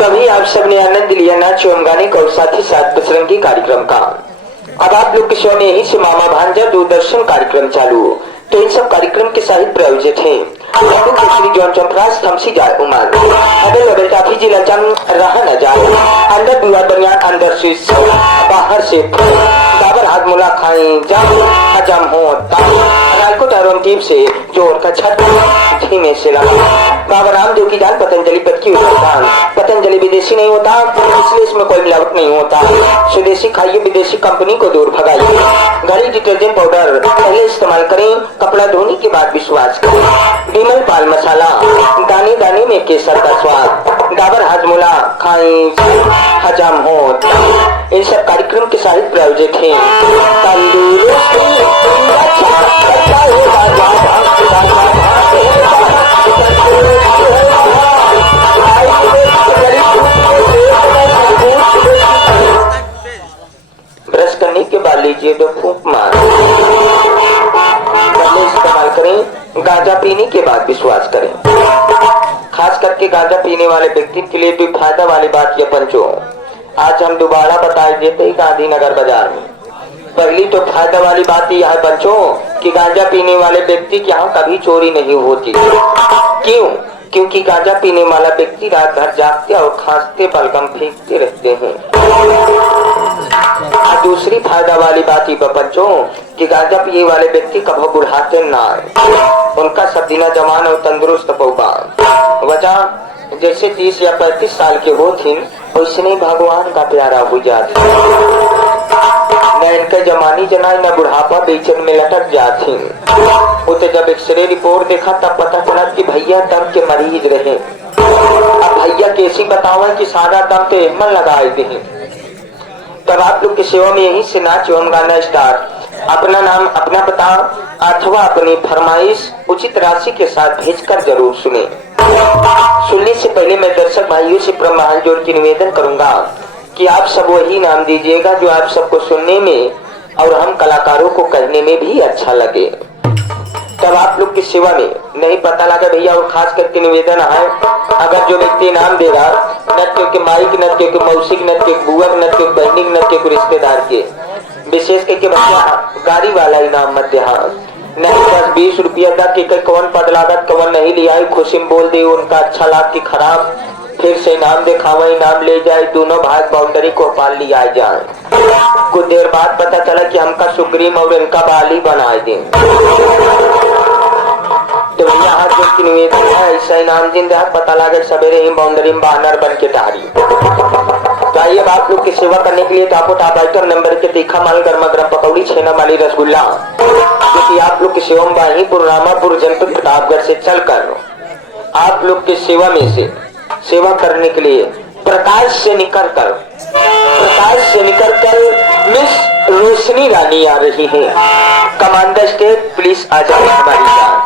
तभी आप सबने आनंद लिया नाच एवं गाने का और साथ ही साथ बजरंगी कार्यक्रम का। अब आप लोग के शो में यही से मामा भांजा दूरदर्शन कार्यक्रम चालू। तो इन सब कार्यक्रम के साहित्य प्रायोजक हैं श्री जॉन चंपराज थमसी जाए उमर अबे लबे काफी जिला जंग रहा न जाए अंदर दुआ बनिया अंदर से बाहर से बाबर हाथ मुला खाए जब हजम हो राजकोट अरुण टीम से जोर का छत धीमे से लगा। बाबा रामदेव की जान पतंजलि पद की उदाहरण। पतंजलि विदेशी नहीं होता इसलिए इसमें कोई मिलावट नहीं होता। स्वदेशी खाइए विदेशी कंपनी को दूर भगाइए। घड़ी डिटर्जेंट पाउडर पहले इस्तेमाल करें, कपड़ा धोने के बाद विश्वास करें। विमल पाल मसाला दाने दाने में केसर का स्वाद। डाबर हाजमोला खाएं हजम हो। इन सब कार्यक्रम के साहित्य प्रायोजक हैं ब्रश करने के बाद लीजिए तो फूंक मार इस्तेमाल करें। गांजा पीने के बाद विश्वास करें। खास करके गांजा पीने वाले व्यक्ति के लिए भी फायदा वाली बात यह पंचो आज हम दोबारा बता देते ही गांधीनगर बाजार में। पहली तो फायदा वाली बात यह है बच्चों कि गांजा पीने वाले व्यक्ति के यहाँ कभी चोरी नहीं होती। क्यों? क्योंकि गांजा पीने वाला व्यक्ति रात भर जागते और खांसते बलगम फेंकते रहते हैं। दूसरी फायदा वाली बात ही बच्चों कि गांजा पिए वाले व्यक्ति कभी बुढ़ाते ना आए। उनका सब दिना जवान और तंदुरुस्त पौगा। वजह जैसे 30 या 35 साल के वो थी उसने भगवान का प्यारा हो जाती। न इनके जमानी जनाई न बुढ़ापा बेचैन में लटक जाती। वो तो जब एक्सरे रिपोर्ट देखा तब पता चला कि भैया दम के मरीज रहे। अब भैया कैसी बतावा कि सारा दम तो एमन लगाए थे। तब आप लोग की सेवा में यही से नाच एवं गाना स्टार्ट। अपना नाम अपना पता अथवा अपनी फरमाइश उचित राशि के साथ भेजकर जरूर सुने। सुनने से पहले मैं दर्शक भाइयों से हाथ जोड़ के निवेदन करूंगा कि आप सब वही नाम दीजिएगा जो आप सबको सुनने में और हम कलाकारों को कहने में भी अच्छा लगे। तब आप लोग की सेवा में नहीं पता लगा भैया। और खास करके निवेदन है अगर जो व्यक्ति नाम देगा न के माइक न के मौसिक न के बुआ न के बहनी न के रिश्तेदार के विशेष करके भैया गाड़ी वाला इनाम मत दे। नहीं बस 20 रुपया का कौन पद लागत कौन नहीं लिया है खुशी में बोल दे उनका अच्छा लाग की खराब फिर से इनाम दिखावा इनाम ले जाए दोनों भाग बाउंड्री को पाल लिया जाए। कुछ देर बाद पता चला कि हमका सुग्रीम और इनका बाली बनाए दें। तो भैया हाथ जोड़ की निवेदन है ऐसा इनाम दिन पता लगे सवेरे ही बाउंड्री में बानर बन के टारी। तो आइए आप लोग की सेवा करने के लिए आप आइटम नंबर के तीखा माल गर्मा गर्म पकौड़ी छेना वाली रसगुल्ला क्योंकि आप लोग की सेवा में बाहीपुर रामापुर जनपद प्रतापगढ़ से चलकर आप लोग की सेवा में से सेवा करने के लिए प्रकाश से निकलकर मिस रोशनी रानी आ रही है। कमांडर स्टेट पुलिस आ जाए हमारी जान।